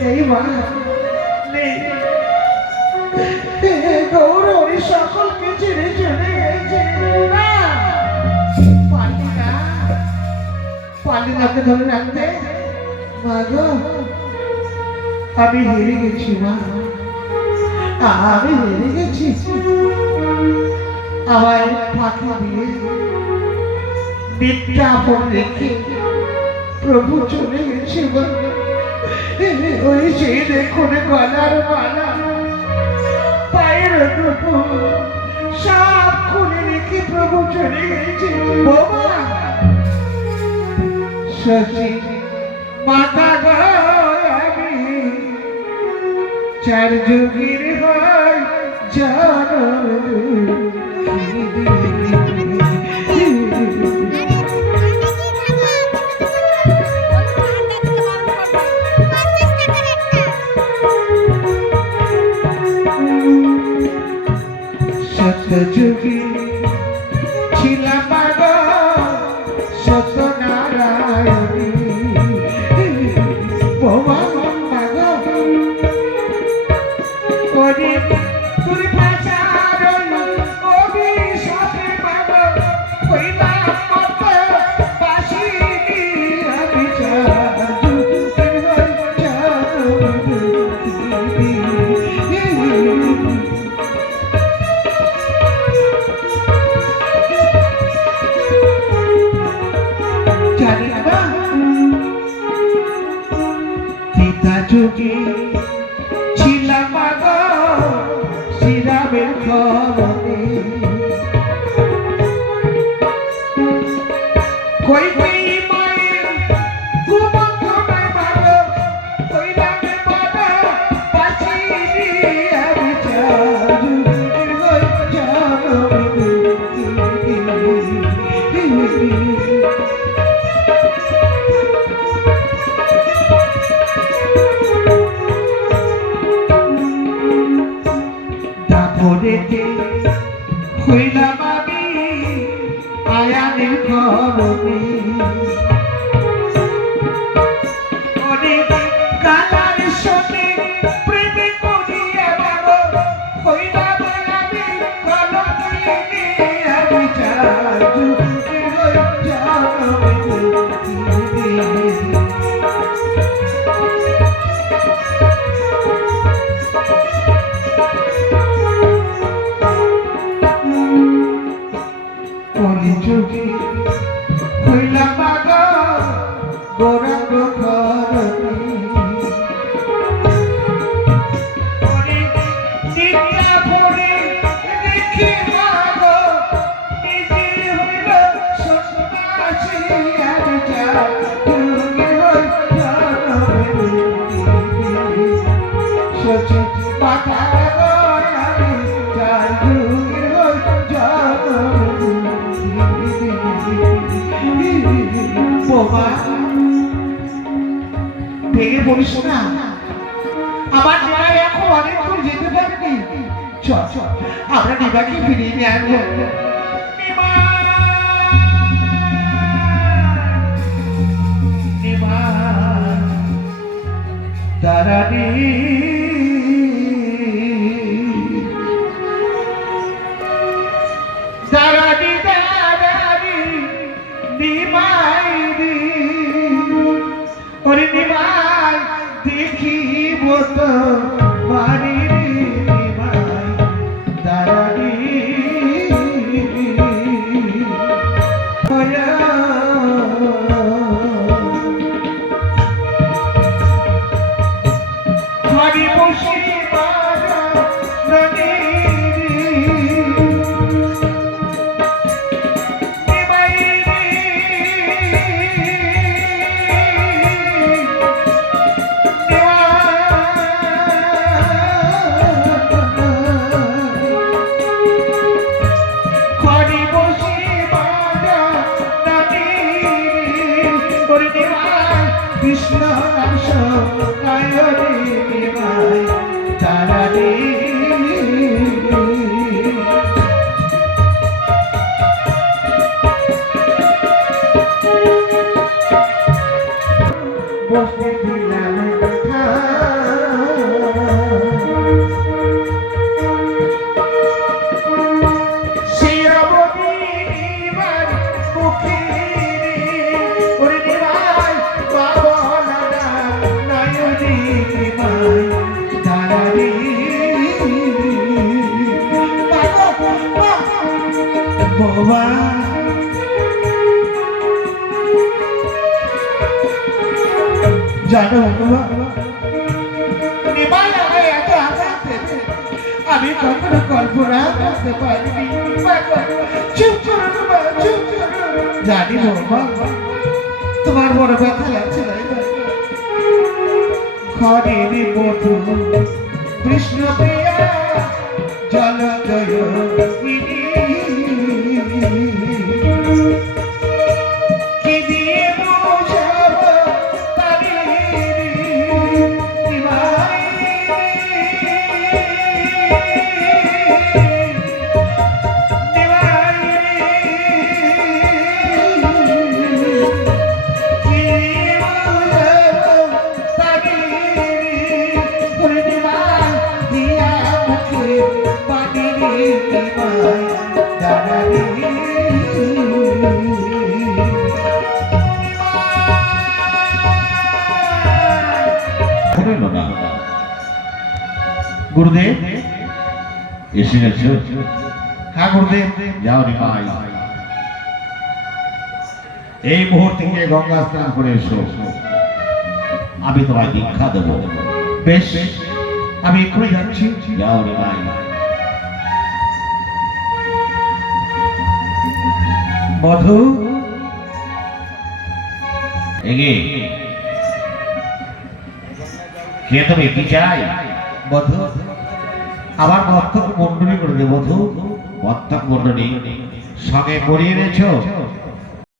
নেই মা, নেই। গৌরী সকলকে ছেড়ে চলে গেছে। না, পারলি না, পারলি না ওকে ধরে রাখতে। মা গো, আমি হেরে গেছি মা, আমি হেরে গেছি। আমায় ফাঁকি দিয়ে বিজ্ঞাপন রেখে প্রভু চলে গেছে। ওই সেই দেখুন গলার মালা, পায়ের টুকু সব খুলে রেখে প্রভু চলে গেছে। বাবা সচি মাতা আমি চার যুগের হয় জানো। যুগে ছিলাম সত্যনারায়ণী বাবা ওরে তুই পাচার অভিশাপে বাবা হইলাম মত বাসিনী আমি যুগে ছিলাম শ্রীরামের ঘরে কই কই মায়ের কুমন্ত্রণায় ভালো হইলাম বাবা বাঁচিনি আমি যুগের হই জানো। হইলাম আমি আয়ানের ঘরে অনেক কালার সঙ্গে প্রেমে করিয়া বাবা হইলাম আমি কলকিনী আমি যুগে হইলাম বাবা গৌরাঙ্গ ঘরে নিদ্রা পড়ে দেখি বাবা নিজে হইল সন্ন্যাসী আমি যুগে হই সচিত মাতা ভেঙে পড়িস না। আমার নিবাই এখন অনেক দূর যেতে পারেনি। চল চল আমরা নিবাকে ফিরিয়ে নিয়ে আসবো। তারানি তারানি তারানি নিমাই ওরে নিমাই দেখিব তো বাড়ি নিমাই তারানি হরি বসি কৃষ্ণ তারানি বসতে দিলাম জানো আমি কখনো কল্পনা করতে পারিনি। চুপ করো মা, চুপ করো। জানি বাবা তোমার বড় ব্যথা লাগছে ঘরের মধু কৃষ্ণ প্রিয়া জল কি দিয়ে বোঝাবো গুরুদেব এসে গেছো? হ্যাঁ গুরুদেব। যাও রে ভাই, এই মুহূর্তে গিয়ে গঙ্গা স্নান করে এসো, আমি তোমায় দীক্ষা দেবো। বেশ, আমি এক্ষুনি যাচ্ছি। যাও রে ভাই। মধু এগে কে তুমি, কি চাই? মধু আমার বর্তক মন্ডলী করে দে। মধু বর্তক মন্ডলী সঙ্গে করিয়ে এনেছ?